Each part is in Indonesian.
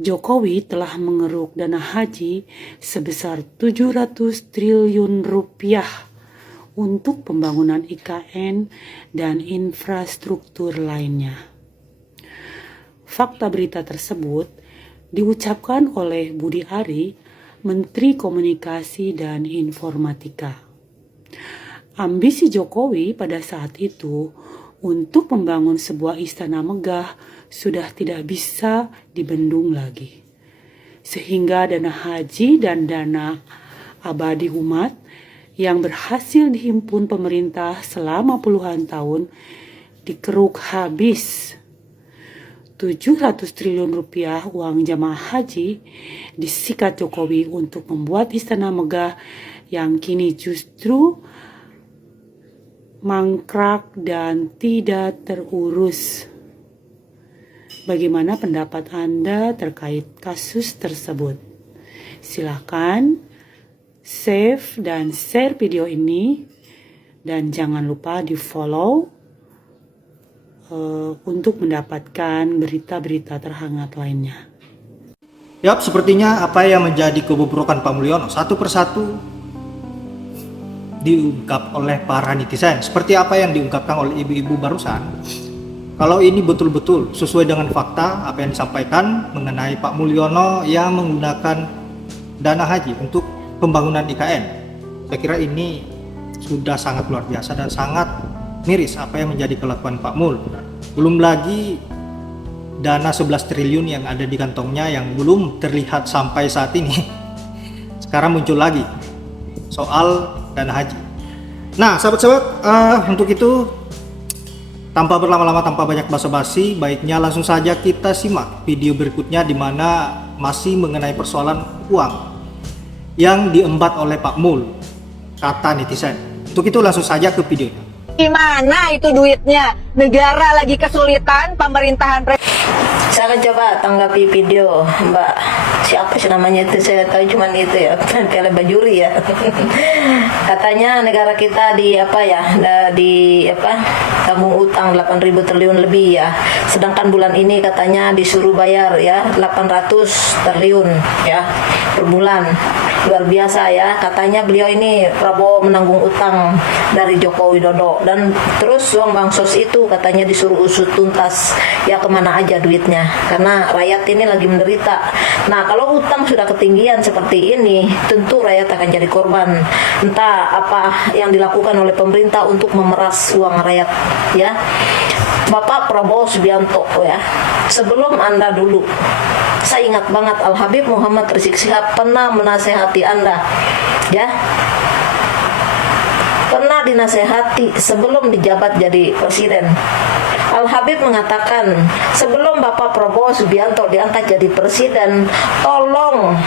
Jokowi telah mengeruk dana haji sebesar 700 triliun rupiah untuk pembangunan IKN dan infrastruktur lainnya. Fakta berita tersebut diucapkan oleh Budi Ari, Menteri Komunikasi dan Informatika. Ambisi Jokowi pada saat itu untuk membangun sebuah istana megah sudah tidak bisa dibendung lagi. Sehingga dana haji dan dana abadi umat yang berhasil dihimpun pemerintah selama puluhan tahun dikeruk habis. 700 triliun rupiah uang jamaah haji disikat Jokowi untuk membuat istana megah yang kini justru mangkrak dan tidak terurus. Bagaimana pendapat Anda terkait kasus tersebut? Silakan save dan share video ini dan jangan lupa di follow untuk mendapatkan berita-berita terhangat lainnya. Yap, sepertinya apa yang menjadi kebobrokan Pak Mulyono satu persatu diungkap oleh para netizen. Seperti apa yang diungkapkan oleh ibu-ibu barusan. Kalau ini betul-betul sesuai dengan fakta apa yang disampaikan mengenai Pak Mulyono yang menggunakan dana haji untuk pembangunan IKN, saya kira ini sudah sangat luar biasa dan sangat miris apa yang menjadi kelakuan Pak Mul. Belum lagi dana 11 triliun yang ada di kantongnya yang belum terlihat sampai saat ini. Sekarang muncul lagi soal dana haji. Nah, sahabat-sahabat, untuk itu tanpa berlama-lama, tanpa banyak basa-basi, baiknya langsung saja kita simak video berikutnya di mana masih mengenai persoalan uang yang diembat oleh Pak Mul, kata netizen. Untuk itu langsung saja ke videonya. Gimana itu duitnya? Negara lagi kesulitan, pemerintahan Saya akan coba tanggapi video Mbak siapa sih namanya itu, saya tahu cuman itu ya, Piala Bajuri ya. Katanya negara kita tanggung utang 8.000 triliun lebih ya. Sedangkan bulan ini katanya disuruh bayar ya 800 triliun ya per bulan. Luar biasa ya, katanya beliau ini Prabowo menanggung utang dari Joko Widodo, dan terus uang bansos itu katanya disuruh usut tuntas ya, kemana aja duitnya, karena rakyat ini lagi menderita. Nah, kalau utang sudah ketinggian seperti ini, tentu rakyat akan jadi korban. Entah apa yang dilakukan oleh pemerintah untuk memeras uang rakyat ya. Bapak Prabowo Subianto ya, sebelum Anda dulu, saya ingat banget Al Habib Muhammad Rizik Syihab pernah menasehati Anda ya, pernah dinasehati sebelum dijabat jadi presiden. Al Habib mengatakan, sebelum Bapak Prabowo Subianto diangkat jadi presiden, tolong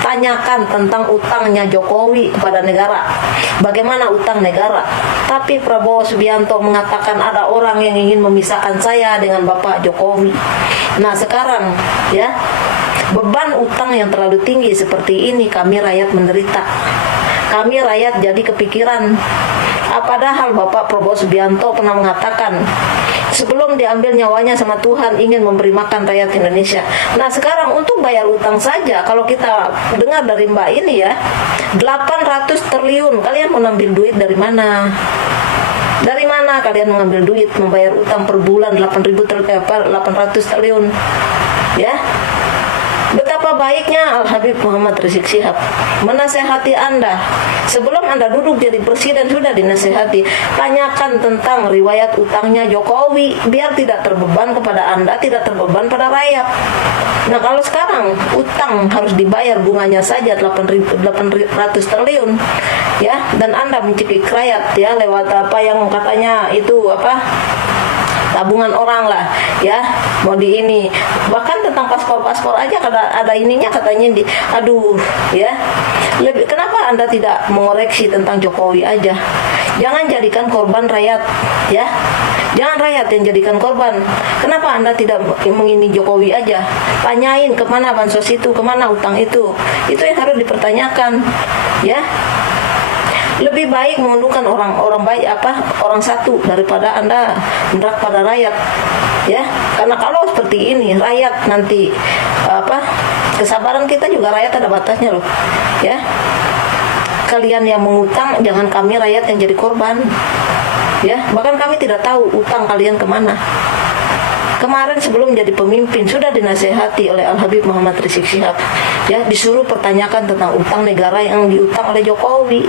tanyakan tentang utangnya Jokowi kepada negara. Bagaimana utang negara? Tapi Prabowo Subianto mengatakan ada orang yang ingin memisahkan saya dengan Bapak Jokowi. Nah, sekarang ya, beban utang yang terlalu tinggi seperti ini, kami rakyat menderita. Kami rakyat jadi kepikiran. Padahal Bapak Prabowo Subianto pernah mengatakan sebelum diambil nyawanya sama Tuhan ingin memberi makan rakyat Indonesia. Nah, sekarang untuk bayar utang saja, kalau kita dengar dari Mbak ini ya, 800 triliun, kalian mengambil duit dari mana? Dari mana kalian mengambil duit membayar utang per bulan 800 triliun ya? Betapa baiknya Al Habib Muhammad Rizik Syihab menasehati Anda. Sebelum Anda duduk jadi presiden sudah dinasehati. Tanyakan tentang riwayat utangnya Jokowi biar tidak terbeban kepada Anda, tidak terbeban pada rakyat. Nah, kalau sekarang utang harus dibayar bunganya saja 800 triliun ya, dan Anda mencekik rakyat ya lewat apa yang katanya itu tabungan orang lah ya, mau di ini, bahkan tentang paspor aja ada ininya katanya ya. Kenapa Anda tidak mengoreksi tentang Jokowi aja? Jangan jadikan korban rakyat ya, jangan rakyat yang jadikan korban. Kenapa Anda tidak mengini Jokowi aja? Tanyain kemana bansos itu, kemana utang itu yang harus dipertanyakan ya. Lebih baik menundukkan orang baik orang satu daripada Anda menerak pada rakyat Ya, karena kalau seperti ini rakyat nanti kesabaran kita juga rakyat ada batasnya loh. Ya, kalian yang mengutang, jangan kami rakyat yang jadi korban. Ya, bahkan kami tidak tahu utang kalian kemana. Kemarin sebelum jadi pemimpin sudah dinasehati oleh Al Habib Muhammad Rizik Syihab, ya, disuruh pertanyakan tentang utang negara yang diutang oleh Jokowi.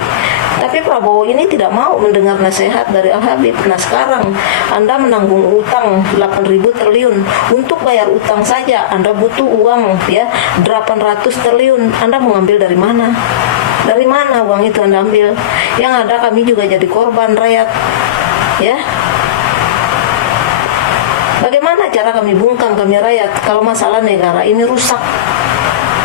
Tapi Prabowo ini tidak mau mendengar nasihat dari Al Habib. Nah, sekarang Anda menanggung utang 8.000 triliun. Untuk bayar utang saja Anda butuh uang, ya, 800 triliun. Anda mau ngambil dari mana? Dari mana uang itu Anda ambil? Yang ada kami juga jadi korban rakyat. Ya. Bagaimana cara kami bungkam, kami rakyat, kalau masalah negara ini rusak?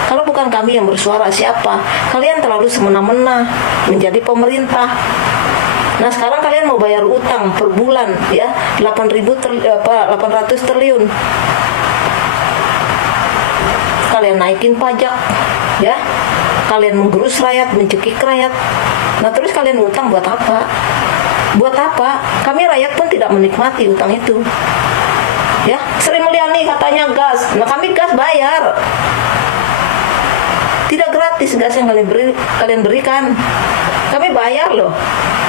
Kalau bukan kami yang bersuara, siapa? Kalian terlalu semena-mena menjadi pemerintah. Nah, sekarang kalian mau bayar utang per bulan, ya, 800 triliun. Kalian naikin pajak, ya. Kalian menggerus rakyat, mencekik rakyat. Nah, terus kalian utang buat apa? Buat apa? Kami rakyat pun tidak menikmati utang itu. Ya, Sri Mulyani katanya gas. Nah, kami gas bayar. Tidak gratis gas yang kalian berikan. Kami bayar loh.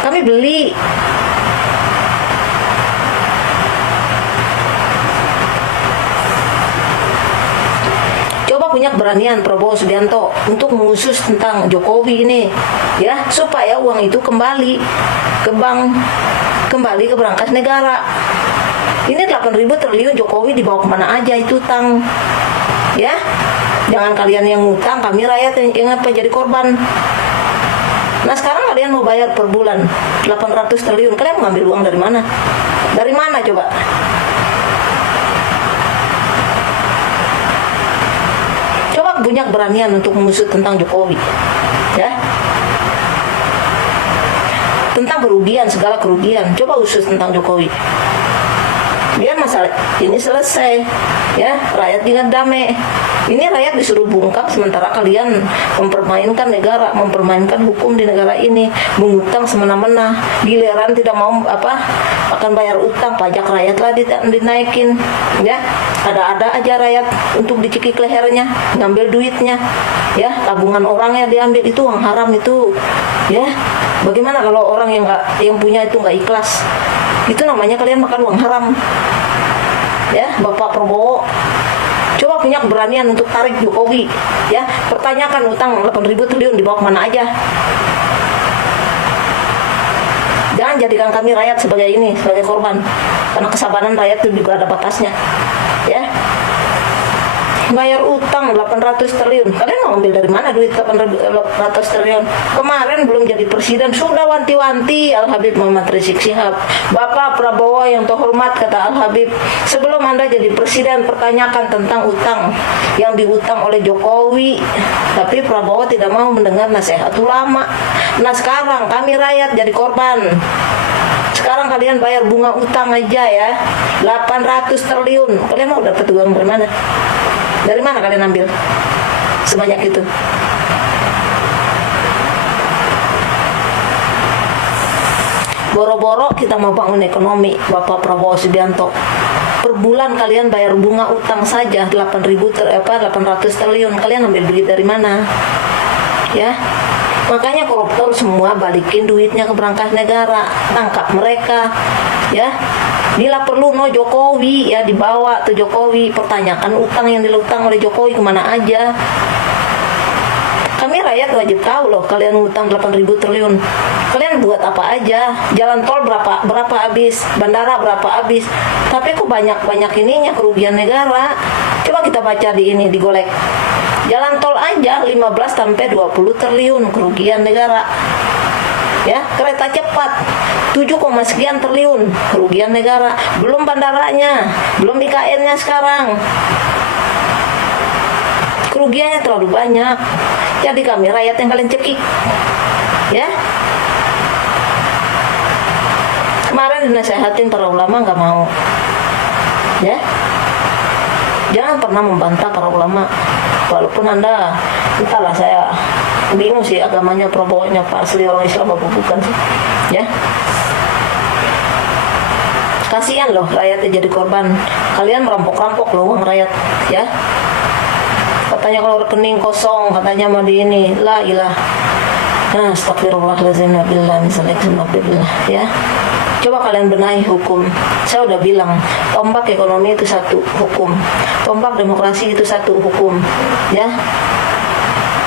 Kami beli. Coba punya keberanian Prabowo Subianto untuk mengusus tentang Jokowi ini, ya, supaya uang itu kembali ke bank, kembali ke berangkas negara. Ini 8.000 triliun Jokowi dibawa kemana aja itu utang, ya. Jangan kalian yang ngutang, kami rakyat yang jadi korban. Nah, sekarang kalian mau bayar per bulan 800 triliun. Kalian mau ngambil uang dari mana? Dari mana coba? Coba punya keberanian untuk mengusut tentang Jokowi, ya. Tentang kerugian, segala kerugian. Coba usus tentang Jokowi. Biar masalah ini selesai, ya, rakyat dengan damai. Ini rakyat disuruh bungkam sementara kalian mempermainkan negara, mempermainkan hukum di negara ini, mengutang semena-mena. Giliran tidak mau akan bayar utang, pajak rakyat lah dinaikin, ya. Ada-ada aja rakyat untuk dicekik lehernya, ngambil duitnya, ya. Tabungan orang yang diambil itu uang haram itu, ya. Bagaimana kalau orang yang punya itu nggak ikhlas? Itu namanya kalian makan uang haram. Ya, Bapak Prabowo, coba punya keberanian untuk tarik Jokowi, ya. Pertanyakan utang 8.000 triliun dibawa kemana aja. Jangan jadikan kami rakyat sebagai korban, karena kesabaran rakyat itu juga ada batasnya, ya. Bayar utang 800 triliun. Kalian mau ambil dari mana duit 800 triliun? Kemarin belum jadi presiden sudah wanti-wanti Al Habib Muhammad Rizik Syihab. Bapak Prabowo yang terhormat, kata Al Habib, sebelum Anda jadi presiden pertanyakan tentang utang yang diutang oleh Jokowi. Tapi Prabowo tidak mau mendengar nasihat ulama. Nah, sekarang kami rakyat jadi korban. Sekarang kalian bayar bunga utang aja, ya, 800 triliun. Kalian mau dapat uang dari mana? Dari mana kalian ambil sebanyak itu? Boro-boro kita mau bangun ekonomi, Bapak Prabowo Subianto. Per bulan kalian bayar bunga utang saja 800 triliun. Kalian ambil duit dari mana? Ya. Makanya koruptor semua balikin duitnya ke berangkas negara, tangkap mereka, ya. Bila perlu Jokowi, ya, dibawa tuh Jokowi, pertanyakan utang yang dilutang oleh Jokowi kemana aja. Kami rakyat wajib tahu loh, kalian ngutang 8.000 triliun. Kalian buat apa aja? Jalan tol berapa habis? Bandara berapa habis? Tapi kok banyak ininya kerugian negara. Coba kita baca di Golek. Jalan tol aja 15 sampai 20 triliun kerugian negara. Ya, kereta cepat 7, sekian triliun kerugian negara, belum bandaranya, belum IKN-nya sekarang. Kerugiannya terlalu banyak. Jadi kami rakyat yang kalian cekik. Ya. Kemarin dinasehatin para ulama nggak mau. Ya. Jangan pernah membantah para ulama. Walaupun Anda, entahlah, saya bingung sih agamanya Prabowo-nya Pak asli orang Islam apa bukan sih, ya. Kasihan loh rakyatnya jadi korban. Kalian merampok-rampok loh uang rakyat, ya. Katanya kalau rekening kosong, katanya mau di ini, la ilah. Nah, astagfirullahaladzim, nabilah, misalnya nabilah, ya. Coba kalian benahi hukum. Saya udah bilang, tombak ekonomi itu satu hukum, tombak demokrasi itu satu hukum, ya.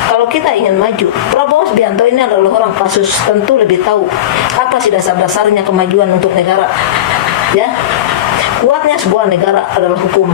Kalau kita ingin maju, Prabowo Subianto ini adalah orang kasus, tentu lebih tahu apa sih dasar-dasarnya kemajuan untuk negara, ya. Kuatnya sebuah negara adalah hukum.